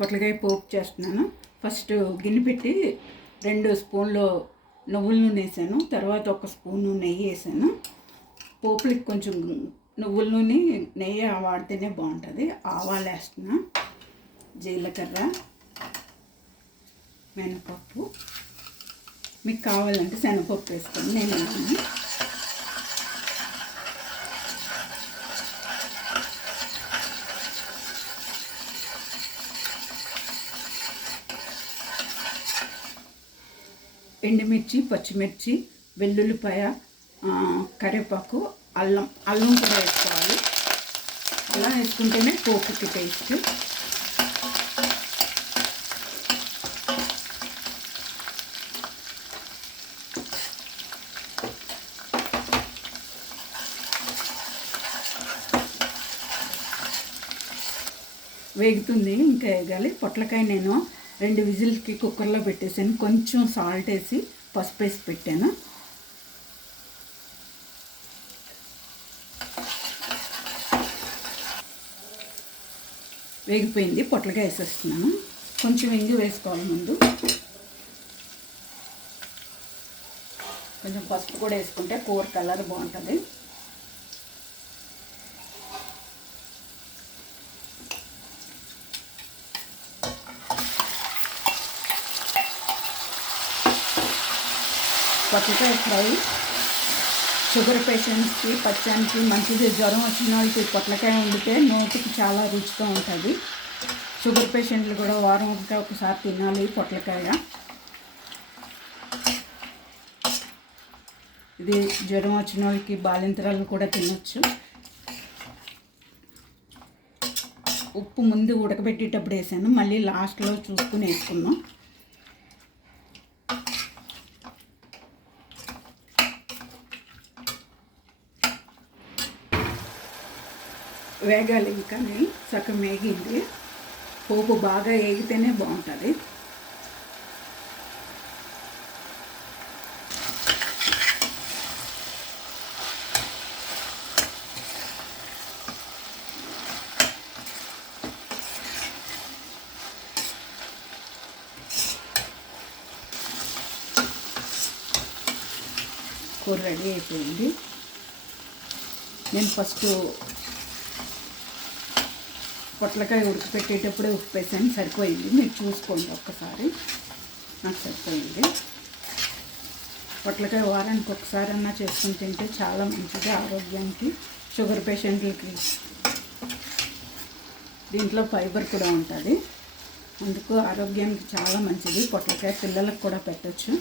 పొట్లకాయ పోపు చేస్తున్నాను. ఫస్ట్ గిన్నె పెట్టి రెండు స్పూన్లు నువ్వుల నూనె వేసాను. తర్వాత ఒక స్పూను నెయ్యి వేసాను. పోపులకి కొంచెం నువ్వుల నూనె నెయ్యి వాడితేనే బాగుంటుంది. ఆవాలు వేస్తున్నా. జీలకర్ర మినపప్పు. మీకు కావాలంటే శనగపప్పు వేసుకోండి. నేను ఎండుమిర్చి పచ్చిమిర్చి వెల్లుల్లిపాయ కరివేపాకు అల్లం అల్లం కూడా వేసుకోవాలి. అల్లం వేసుకుంటేనే పోపుకి టేస్ట్. వేగుతుంది ఇంకా వేగాలి. పొట్లకాయ నేను రెండు విజిల్కి కుక్కర్లో పెట్టేసాను. కొంచెం సాల్ట్ వేసి పసుపు వేసి పెట్టాను. వేగిపోయింది. పొట్లకాయ వేసేస్తున్నాను. కొంచెం ఇంగి వేసుకోవాలి ముందు. కొంచెం పసుపు కూడా వేసుకుంటే కూర కలర్ బాగుంటుంది. పొట్లకాయ ఫ్రై షుగర్ పేషెంట్స్కి పచ్చానికి మంచిది జ్వరం వచ్చిన వాళ్ళకి పొట్లకాయ వండితే నోటికి చాలా రుచిగా ఉంటుంది. షుగర్ పేషెంట్లు కూడా వారంకి ఒకసారి తినాలి పొట్లకాయ. ఇది జ్వరం వచ్చిన వాళ్ళకి బాలింతరాలు కూడా తినొచ్చు. ఉప్పు ముందు ఉడకబెట్టేటప్పుడు వేసాను. మళ్ళీ లాస్ట్లో చూసుకుని వేసుకున్నాం వేగాలి ఇంకా నేను సగం వేగింది పోపు బాగా వేగితేనే బాగుంటుంది. కూర రెడీ అయిపోయింది. నేను ఫస్ట్ పొట్లకాయ ఉడకపెట్టేటప్పుడే ఉప్పు వేసాను సరిపోయింది. మీరు చూసుకోండి ఒక్కసారి. నాకు సరిపోయింది. పొట్లకాయ వారానికి ఒకసారి అన్నా చేసుకుని తింటే చాలా మంచిది ఆరోగ్యానికి. షుగర్ పేషెంట్లకి దీంట్లో ఫైబర్ కూడా ఉంటుంది. అందుకు ఆరోగ్యానికి చాలా మంచిది. పొట్లకాయ పిల్లలకు కూడా పెట్టచ్చు.